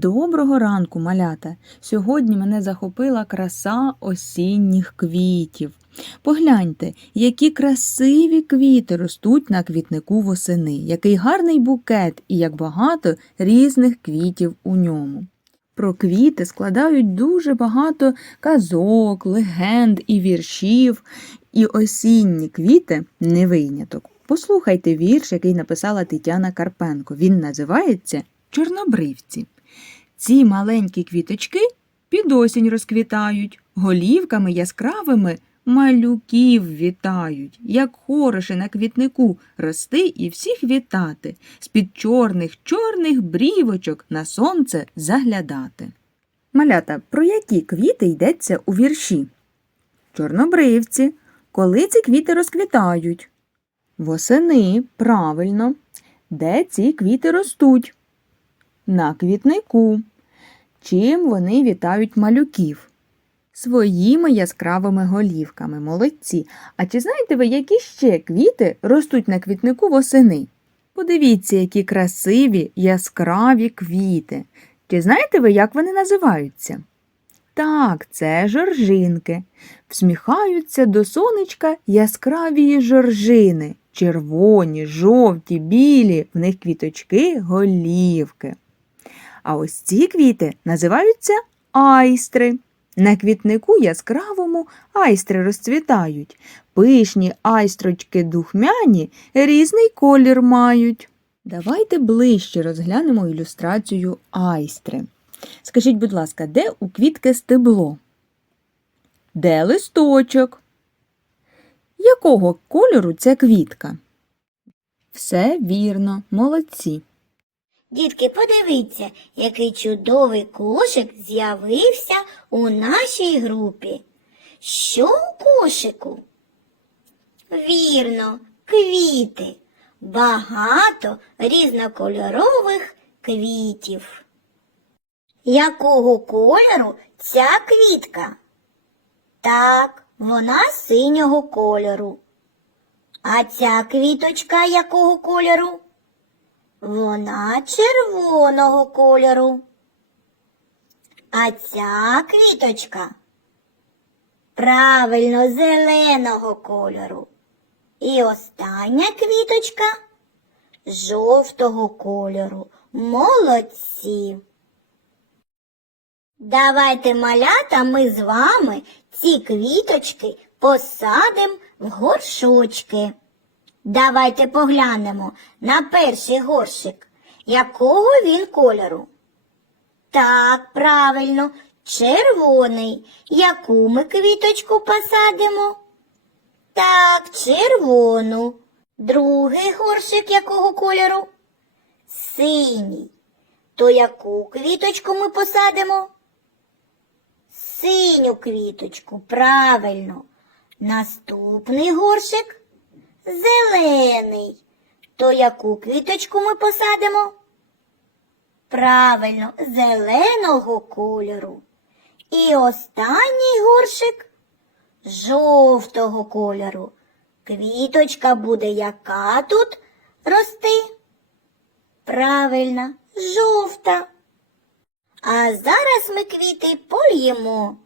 Доброго ранку, малята! Сьогодні мене захопила краса осінніх квітів. Погляньте, які красиві квіти ростуть на квітнику восени, який гарний букет і як багато різних квітів у ньому. Про квіти складають дуже багато казок, легенд і віршів, і осінні квіти не виняток. Послухайте вірш, який написала Тетяна Карпенко. Він називається Чорнобривці. Ці маленькі квіточки під осінь розквітають, голівками яскравими малюків вітають, як хороше на квітнику рости і всіх вітати, з-під чорних чорних брівочок на сонце заглядати. Малята, про які квіти йдеться у вірші? Чорнобривці, коли ці квіти розквітають? Восени, правильно. Де ці квіти ростуть? На квітнику. Чим вони вітають малюків? Своїми яскравими голівками, молодці. А чи знаєте ви, які ще квіти ростуть на квітнику восени? Подивіться, які красиві яскраві квіти. Чи знаєте ви, як вони називаються? Так, це жоржинки. Всміхаються до сонечка яскраві жоржини. Червоні, жовті, білі, в них квіточки, голівки. А ось ці квіти називаються айстри. На квітнику яскравому айстри розцвітають. Пишні айстрочки духмяні різний колір мають. Давайте ближче розглянемо ілюстрацію айстри. Скажіть, будь ласка, де у квітки стебло? Де листочок? Якого кольору ця квітка? Все вірно, молодці. Дітки, подивіться, який чудовий кошик з'явився у нашій групі. Що у кошику? Вірно, квіти. Багато різнокольорових квітів. Якого кольору ця квітка? Так, вона синього кольору. А ця квіточка якого кольору? Вона червоного кольору. А ця квіточка правильно зеленого кольору. І остання квіточка жовтого кольору. Молодці. Давайте малята ми з вами ці квіточки посадимо в горшочки. Давайте поглянемо на перший горшик. Якого він кольору? Так, правильно, червоний. Яку ми квіточку посадимо? Так, червону. Другий горшик якого кольору? Синій. То яку квіточку ми посадимо? Синю квіточку, правильно. Наступний горшик зелений. То яку квіточку ми посадимо? Правильно, зеленого кольору. І останній горшик жовтого кольору. Квіточка буде яка тут рости? Правильно, жовта. А зараз ми квіти польємо.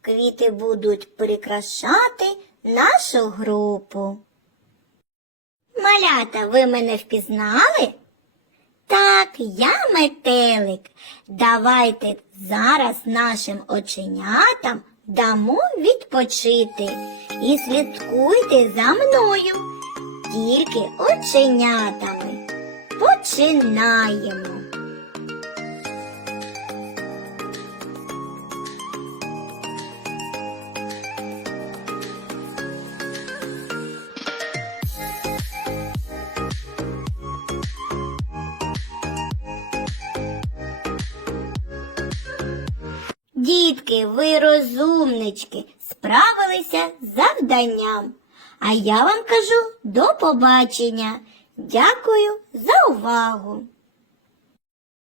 Квіти будуть прикрашати нашу групу. Малята, ви мене впізнали? Так, я метелик. Давайте зараз нашим оченятам дамо відпочити і слідкуйте за мною. Тільки оченятами. Починаємо. Дітки, ви розумнички, справилися з завданням. А я вам кажу до побачення. Дякую за увагу.